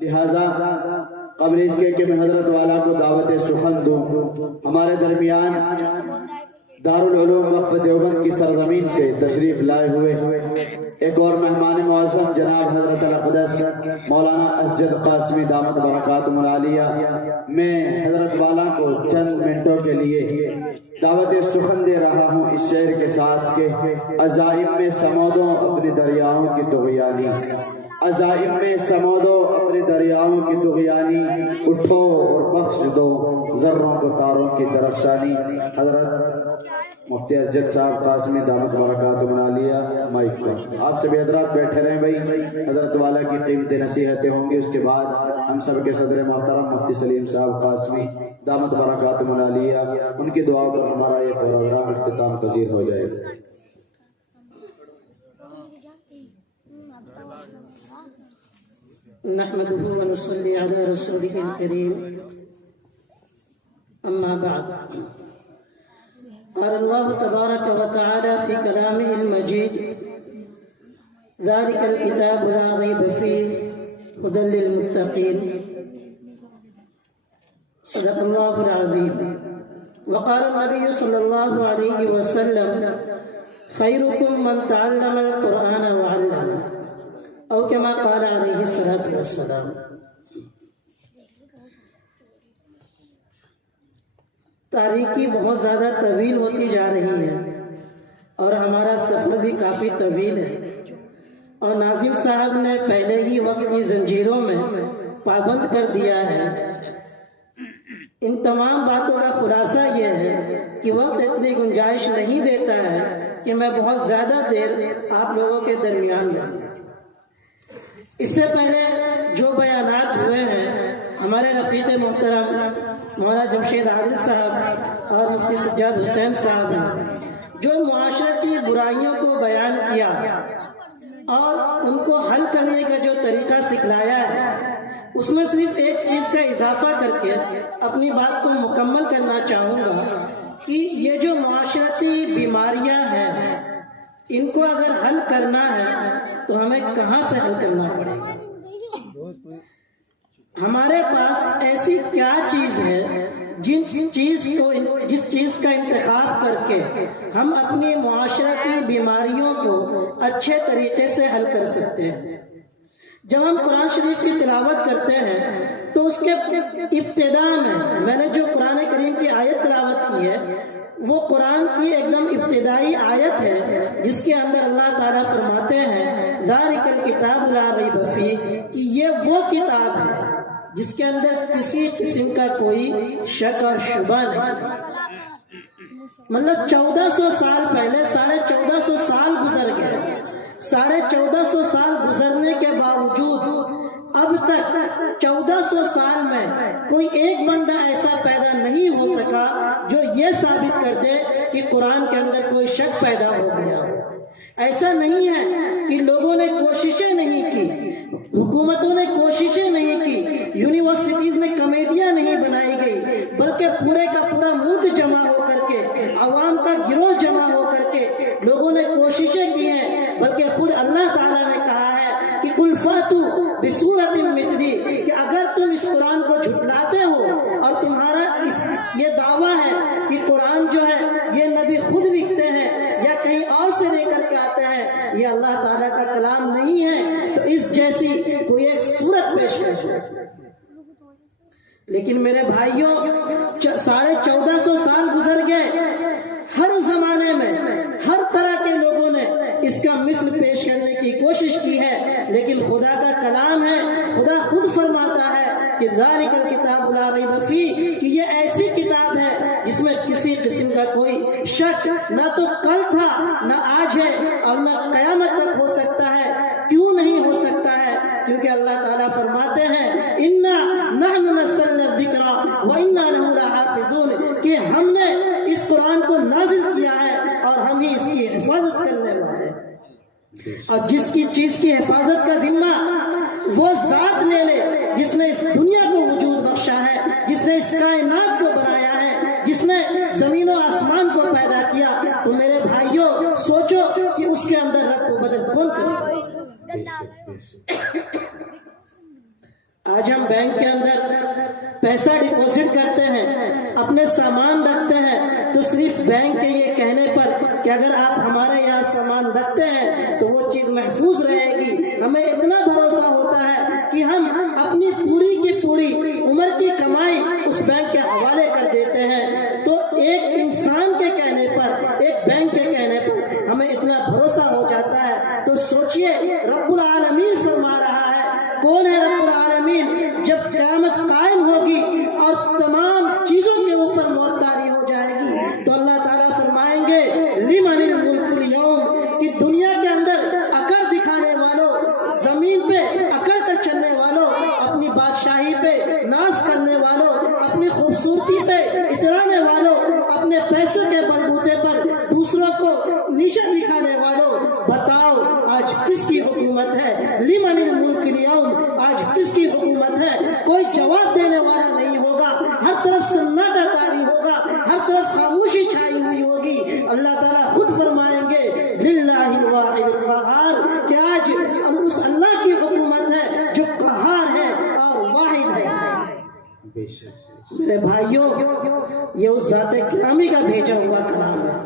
لہذا قبل اس کے کہ میں حضرت والا کو دعوت سخن دوں، ہمارے درمیان دارالعلوم وقف دیوبند کی سرزمین سے تشریف لائے ہوئے ایک اور مہمان معظم جناب حضرت الاقدس مولانا اسجد قاسمی دامت برکاتہم العالیہ، میں حضرت والا کو چند منٹوں کے لیے دعوت سخن دے رہا ہوں اس شعر کے ساتھ کہ عزائم میں سمودوں اپنی دریاؤں کی طغیانی، عزائم میں سمودوں اپنی دریاؤں کی طغیانی، اٹھو اور بخش دو ذروں کو تاروں کی درخشانی۔ حضرت مفتی اسجد صاحب قاسمی دامت برکاتہم العالیہ مائک پر۔ آپ سبھی حضرات بیٹھے رہیں بھائی، حضرت والا کی قیمتی نصیحتیں ہوں گی، اس کے بعد ہم سب کے صدر محترم مفتی سلیم صاحب قاسمی دامت برکاتہم العالیہ، ان کی دعاؤں پر ہمارا یہ پروگرام اختتام پذیر ہو جائے گا۔ نحمده ونصلي على رسوله الكريم، أما بعد، قال الله تبارك وتعالى في كلامه المجيد: ذلك الكتاب لا ريب فيه هدى للمتقين. صدق الله العظيم. وقال النبي صلى الله عليه وسلم: خيركم من تعلم القرآن وعلمه، او كما قال علیہ الصلوۃ والسلام۔ تاریخی بہت زیادہ طویل ہوتی جا رہی ہے اور ہمارا سفر بھی کافی طویل ہے، اور ناظم صاحب نے پہلے ہی وقت کی زنجیروں میں پابند کر دیا ہے۔ ان تمام باتوں کا خلاصہ یہ ہے کہ وقت اتنی گنجائش نہیں دیتا ہے کہ میں بہت زیادہ دیر آپ لوگوں کے درمیان رہوں۔ اس سے پہلے جو بیانات ہوئے ہیں ہمارے رفیق محترم مولانا جمشید عادل صاحب اور مفتی سجاد حسین صاحب نے جو معاشرتی برائیوں کو بیان کیا اور ان کو حل کرنے کا جو طریقہ سکھلایا ہے، اس میں صرف ایک چیز کا اضافہ کر کے اپنی بات کو مکمل کرنا چاہوں گا کہ یہ جو معاشرتی بیماریاں ہیں، ان کو اگر حل کرنا ہے تو ہمیں کہاں سے حل کرنا پڑے گا؟ ہمارے پاس ایسی کیا چیز ہے جس چیز کا انتخاب کر کے ہم اپنی معاشرتی بیماریوں کو اچھے طریقے سے حل کر سکتے ہیں؟ جب ہم قرآن شریف کی تلاوت کرتے ہیں تو اس کے ابتدا میں نے جو قرآن کریم کی آیت تلاوت کی ہے وہ قرآن کی ایک دم ابتدائی آیت ہے، جس کے اندر اللہ تعالیٰ فرماتے ہیں ذالک الکتاب لا ریب فیہ، کہ یہ وہ کتاب ہے جس کے اندر کسی قسم کا کوئی شک اور شبہ نہیں۔ مطلب 1400 سال پہلے 1450 سال گزر گئے، 1450 سال گزرنے کے باوجود اب تک 1400 سال میں کوئی ایک بندہ ایسا پیدا نہیں ہو سکا جو یہ ثابت کر دے کہ قرآن کے اندر کوئی شک پیدا ہو گیا۔ ایسا نہیں ہے کہ لوگوں نے کوششیں نہیں کی، حکومتوں نے کوششیں نہیں کی، یونیورسٹیز نے کمیٹیاں نہیں بنائی گئی، بلکہ پورے کا پورا ملک جمع ہو کر کے، عوام کا گروہ جمع ہو کر کے لوگوں نے کوششیں کی ہیں، بلکہ خود اللہ تعالیٰ نے کہا ہے کہ قل فاتوا بسورۃ مثلی، کہ اگر تم اس قرآن کو جھٹلاتے ہو اور تمہارا یہ دعویٰ ہے کہ قرآن جو ہے یہ نبی خود لکھتے ہیں یا کہیں اور سے لے کر کے آتے ہیں، یہ اللہ تعالیٰ کا کلام نہیں ہے، تو اس جیسی کوئی ایک صورت پیش کرو۔ لیکن میرے بھائیوں 1450 سال گزر گئے، ہر زمانے میں ہر طرح کے لوگوں نے اس کا مثل پیش کرنے کی کوشش کی ہے، لیکن خدا کا کلام ہے، خدا خود فرماتا ہے کہ ذالک الکتاب لا ریب فیہ، کہ یہ ایسی کتاب ہے جس میں کسی قسم کا کوئی شک نہ تو کل تھا نہ آج ہے اور نہ قیامت تک ہو سکتا ہے۔ کیوں نہیں ہو سکتا ہے؟ کیونکہ اللہ تعالیٰ فرماتے ہیں انا نحن نزلنا الذکر وانا لہ لحافظون، کہ ہم نے اس قرآن کو نازل کیا ہے اور ہم ہی اس کی حفاظت کرنے والے ہیں۔ اور جس کی چیز کی حفاظت کا ذمہ وہ ذات لے لے جس نے اس دنیا کو وجود بخشا ہے، جس نے اس کائنات کو بنایا ہے، جس نے زمین و آسمان کو پیدا کیا، تو میرے بھائیوں سوچو کہ اس کے اندر رد و بدل کون کر سکتا ہے؟ آج ہم بینک کے اندر پیسہ ڈپوزٹ کرتے ہیں، اپنے سامان رکھتے ہیں، تو صرف بینک کے یہ کہنے پر کہ اگر آپ ہمارے یہاں سامان رکھتے ہیں تو وہ چیز محفوظ رہے گی، ہمیں اتنا بھروسہ ہوتا ہے کہ ہم اپنی پوری کی پوری عمر کی کمائی اس بینک کے حوالے کر دیتے ہیں۔ تو ایک انسان کے کہنے پر، ایک بینک کے کہنے پر ہمیں اتنا بھروسہ ہو جاتا ہے، تو سوچئے رب العالمین فرما رہا ہے، کون ہے رب العالمین؟ جب قیامت قائم ہوگی اور تمام چیزوں کے اوپر موت طاری ہو جائے گی تو اللہ تعالیٰ فرمائیں گے لمن الملک اليوم، کہ دنیا کے اندر اکڑ دکھانے والوں، زمین پہ اکڑ کر چلنے والوں، اپنی بادشاہی پہ ناز کرنے والوں، اپنی خوبصورتی پہ اترانے والوں، اپنے پیسوں کے بلبوتے پر دوسروں کو نیچے دکھانے والوں، بتاؤ آج کس کی حکومت ہے؟ لمن الملک اليوم، آج کس کی حکومت ہے؟ کوئی جواب دینے والا نہیں ہوگا، ہر طرف سناٹا طاری ہوگا، ہر طرف خاموشی چھائی ہوئی ہوگی۔ اللہ تعالیٰ خود فرمائیں گے للہ الواحد القہار، کہ آج اس اللہ کی حکومت ہے جو قہار ہے اور واحد ہے۔ میرے بھائیوں، یہ اس ذات گرامی کا بھیجا ہوا کلام ہے،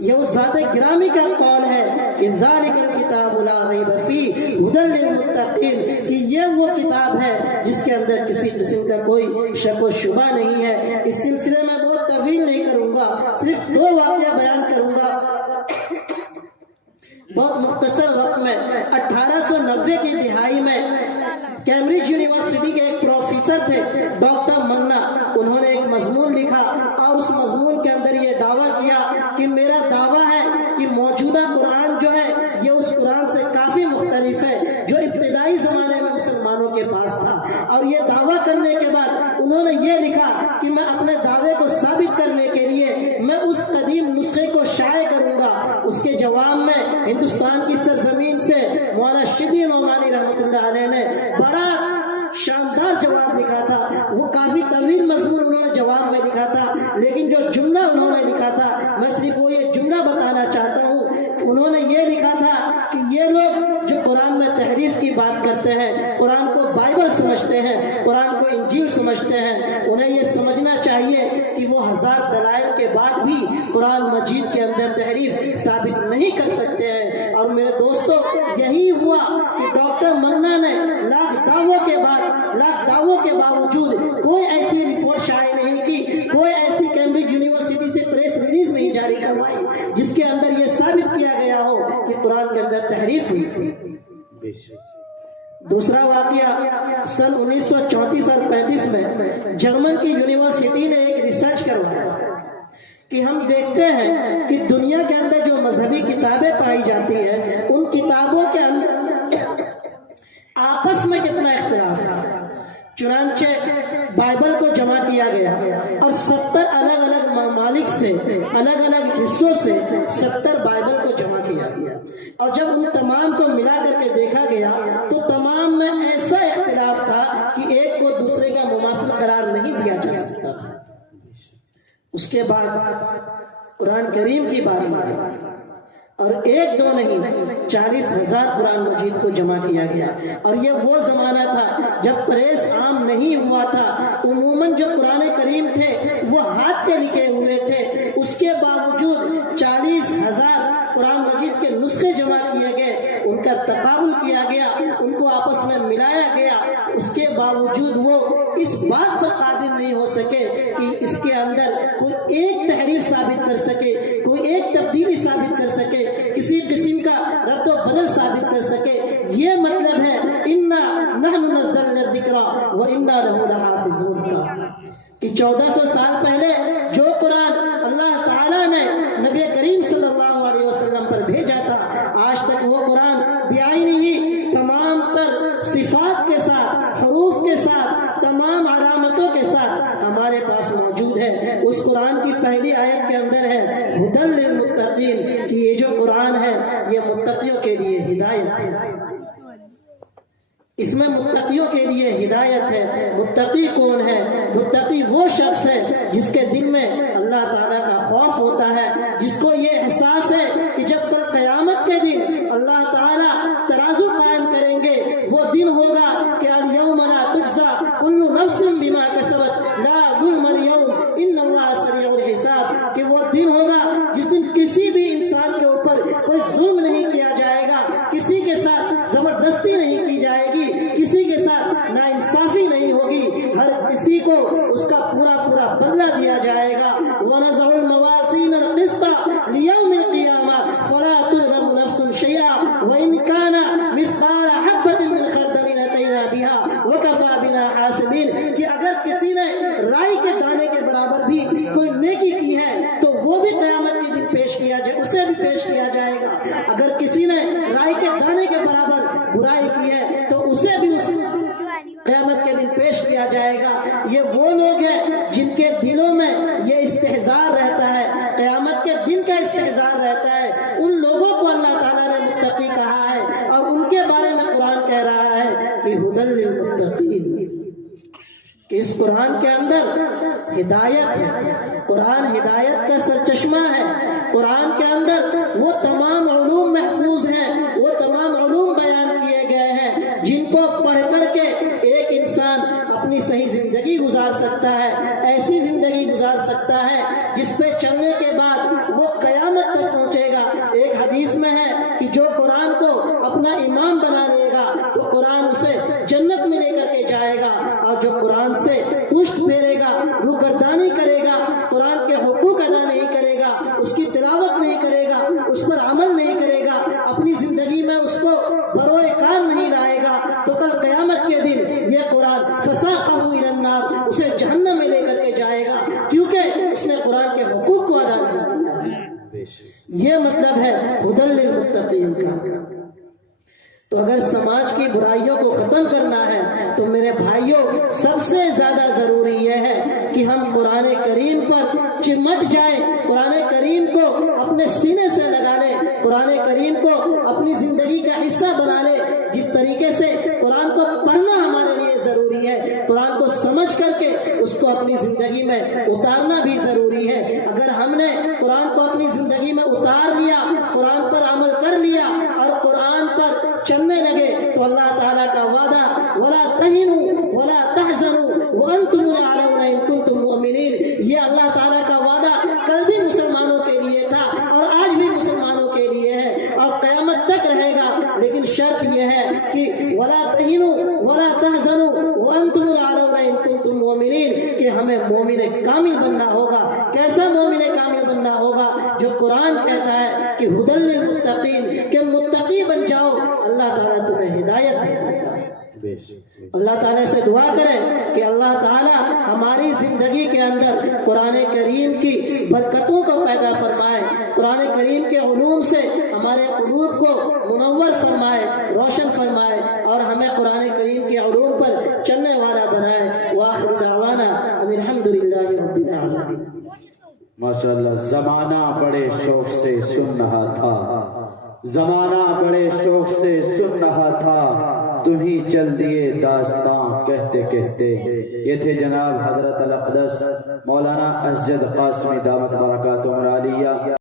یہ اس ذات گرامی کا قول ہے کہ ذالک الکتاب لا ریب فیہ ھدی للمتقین، کہ یہ وہ کتاب ہے جس کے اندر کسی قسم کا کوئی شک و شبہ نہیں ہے۔ اس سلسلے میں بہت طویل نہیں کروں گا، صرف 2 واقعہ بیان کروں گا بہت مختصر وقت میں۔ 1890 کی دہائی میں کیمبرج یونیورسٹی کے ایک پروفیسر تھے ڈاکٹر منگنا، انہوں نے ایک مضمون لکھا اور اس مضمون کے اندر یہ دعویٰ کیا کہ میرا دعویٰ ہے کہ موجودہ قرآن جو ہے یہ اس قرآن سے کافی مختلف ہے جو ابتدائی زمانے میں مسلمانوں کے پاس تھا۔ اور یہ دعویٰ کرنے کے بعد انہوں نے یہ لکھا کہ میں اپنے دعوے کو ثابت کرنے کے لیے میں اس قدیم نسخے کو شائع کروں گا۔ اس کے جواب میں ہندوستان کی سرزمین سے مولانا شبلی نعمانی رحمۃ اللہ علیہ نے بڑا شاندار جواب لکھا تھا۔ وہ کافی طویل مضمون انہوں نے جواب میں لکھا تھا، لیکن جو جملہ انہوں نے لکھا تھا میں صرف وہ یہ جملہ بتانا چاہتا ہوں۔ انہوں نے یہ لکھا تھا کہ یہ لوگ جو قرآن میں تحریف کی بات کرتے ہیں، قرآن کو بائبل سمجھتے ہیں، قرآن کو انجیل سمجھتے ہیں، انہیں یہ سمجھنا چاہیے کہ وہ 1000 دلائل کے بعد بھی قرآن مجید کے اندر تحریف ثابت نہیں کر سکتے ہیں۔ اور میرے دوستو، یہی ہوا کہ ڈاکٹر منگنا نے لاکھ دعووں کے باوجود کوئی ایسی رپورٹ شائع نہیں کی، کوئی ایسی کیمبرج یونیورسٹی سے پریس ریلیز نہیں جاری کروائی جس کے اندر یہ ثابت کیا گیا ہو کہ قرآن کے اندر تحریف ہوئی تھی۔ دوسرا واقعہ سن 1934 اور 35 میں جرمن کی یونیورسٹی نے ایک ریسرچ کروایا کہ ہم دیکھتے ہیں کہ دنیا کے اندر جو مذہبی کتابیں پائی جاتی ہیں ان کتابوں کے اندر آپس میں کتنا اختلاف ہے۔ چنانچہ بائبل کو جمع کیا گیا اور 70 الگ الگ ممالک سے، الگ الگ حصوں سے 70 بائبل کو جمع کیا گیا، اور جب ان تمام کو ملا کر کے دیکھا گیا تو تمام میں ایسا اختلاف تھا کہ ایک کو دوسرے کا مماثل قرار نہیں دیا جا سکتا تھا۔ اس کے بعد قرآن کریم کی باری آئی اور 1 2 نہیں 40,000 قرآن مجید کو جمع کیا گیا۔ اور یہ وہ زمانہ تھا جب پریس عام نہیں ہوا تھا، عموماً جو قرآن کریم تھے وہ ہاتھ کے لکھے ہوئے تھے، اس کے باوجود 40,000 قرآن مجید کے نسخے جمع کیے گئے، ان کا تقابل کیا گیا، ان کو آپس میں ملایا گیا، اس کے باوجود وہ اس بات پر قادر نہیں ہو سکے کہ اس کے اندر کوئی ایک تحریف ثابت کر سکے، کوئی ایک تبدیلی ثابت کر سکے، کسی قسم کا رد و بدل ثابت کر سکے۔ یہ مطلب ہے اِنَّا نَحْنُ نَزَّلْنَا الذِّكْرَ وَإِنَّا لَهُ لَحَافِظُونَ کا، کہ 1400 سال پہلے جو قرآن اللہ تعالیٰ نے نبی کریم صلی اللہ علیہ وسلم پر بھیجا تھا، آج تک وہ قرآن بعینہ ہی تمام تر صفات کے ساتھ، حروف کے ساتھ، تمام علامتوں کے ساتھ ہمارے پاس موجود ہے۔ اس قرآن کی پہلی آیت کے اندر ہے ھدی للمتقین، کہ یہ جو قرآن ہے یہ متقیوں کے لیے ہدایت ہے۔ اس میں متقیوں کے لیے ہدایت ہے۔ متقی کون ہے؟ متقی وہ شخص ہے جس کے دل میں اللہ تعالیٰ کا خوف ہوتا ہے، جس کو یہ احساس ہے کہ جب کل قیامت کے دن اللہ تعالیٰ ترازو قائم کریں گے، وہ دن ہوگا کہ الیوم لا تجزا کو اس کا پورا پورا بدلہ دیا جائے گا. وَنَزَعُ الْمَوَازِينَ الْقِسْطَ لِيَوْمِ الْقِيَامَةِ فَلَا تُظْلَمُ نَفْسٌ شَيْئًا وَإِنْ كَانَ مِثْقَالَ حَبَّةٍ مِّنْ خَرْدَلٍ أَتَيْنَا بِهَا وَكَفَىٰ بِنَا حَاسِبِينَ. کہ اگر کسی نے رائی کے دانے کے برابر بھی کوئی نیکی کی ہے تو وہ بھی قیامت کے دن پیش کیا جائے, اسے بھی پیش کیا جائے گا. اگر کسی نے رائی کے دانے کے برابر برائی کی ہے تو اسے بھی اس قیامت کے دن پیش کیا جائے گا. یہ وہ لوگ ہیں جن کے دلوں میں یہ استحضار رہتا ہے, قیامت کے دن کا استحضار رہتا ہے. ان لوگوں کو اللہ تعالیٰ نے متقی کہا ہے اور ان کے بارے میں قرآن کہہ رہا ہے کہ ھدی للمتقین, کہ اس قرآن کے اندر ہدایت ہے. قرآن ہدایت کا سرچشمہ ہے. قرآن کے اندر وہ تمام علوم محفوظ ہیں, وہ تمام علوم بیان کیے گئے ہیں جن کو پڑھ کر کے ایک انسان اپنی صحیح زندگی گزار سکتا ہے, ایسی زندگی گزار سکتا ہے جس پہ چلنے کے بعد وہ قیامت تک پہنچے گا. ایک حدیث میں ہے کہ جو قرآن کو اپنا امام بنا لے گا تو قرآن اسے جنت میں لے کر کے جائے گا, اور جو قرآن سے پشت پھیرے گا, روگردانی کرے گا, قرآن کے حقوق ادا نہیں کرے گا, اس کی تلاوت نہیں کرے گا, اس پر عمل نہیں کرے گا, اپنی زندگی میں اس کو بروئے کار نہیں لائے گا, تو کل قیامت کے دن یہ قرآن فساقہ الی النار, اسے جہنم میں لے کر کے جائے گا, کیونکہ اس نے قرآن کے حقوق کو ادا نہیں کیا. یہ مطلب ہے ھدی للمتقین کا. تو اگر سماج کی برائیوں کو ختم کرنا ہے تو میرے بھائیوں سب سے زیادہ ضروری یہ ہے کہ ہم قرآن کریم پر چمٹ جائیں, قرآن کریم کو اپنے سینے سے لگا لیں, قرآن کریم کو اپنی زندگی کا حصہ بنا لیں. جس طریقے سے قرآن کو پڑھنا ہمارے لیے ضروری ہے, قرآن کو سمجھ کر کے اس کو اپنی زندگی میں اتارنا بھی ضروری ہے. اگر ہم نے قرآن کو اپنی زندگی میں اتار لیا, قرآن پر عمل کر لیا اور قرآن پر چلنے لگے تو اللہ تعالیٰ کا وعدہ وَلَا تَهِنُوا وَلَا تَحْزَنُوا وَأَنْتُمُ الْأَعْلَوْنَ إِن كُنتُم مُؤْمِنِينَ, یہ اللہ تعالیٰ کا وعدہ کل بھی مسلمانوں کے لیے تھا اور آج بھی مسلمانوں کے لیے ہے اور قیامت تک رہے گا. لیکن شرط یہ ہے کہ وَلَا تَهِنُوا وَلَا تَحْزَنُوا وَأَنْتُمُ الْأَعْلَوْنَ إِن كُنتُم مُؤْمِنِينَ, کہ ہمیں مومن کامل بننا ہوگا. کیسا مومن کامل بننا ہوگا؟ جو قرآن کہتا ہے کہ ھدی للمتقین, کہ متقی بن جاؤ, اللہ تعالیٰ تمہیں ہدایت دے گا. اللہ تعالیٰ سے دعا کریں کہ اللہ تعالیٰ ہماری زندگی کے اندر قرآن کریم کی برکتوں کو پیدا فرمائے, قرآن کریم کے علوم سے ہمارے قلوب کو منور فرمائے, روشن فرمائے, اور ہمیں قرآن کریم کے علوم پر چلنے والا بنائے. وآخر دعوانا ان الحمدللہ رب العالمین. ماشاءاللہ, زمانہ بڑے شوق سے سن رہا تھا, زمانہ بڑے شوق سے سن رہا تھا, تمہیں چل دیے داستان کہتے کہتے. یہ تھے جناب حضرت الاقدس مولانا اسجد قاسمی دامت برکاتہم العالیہ.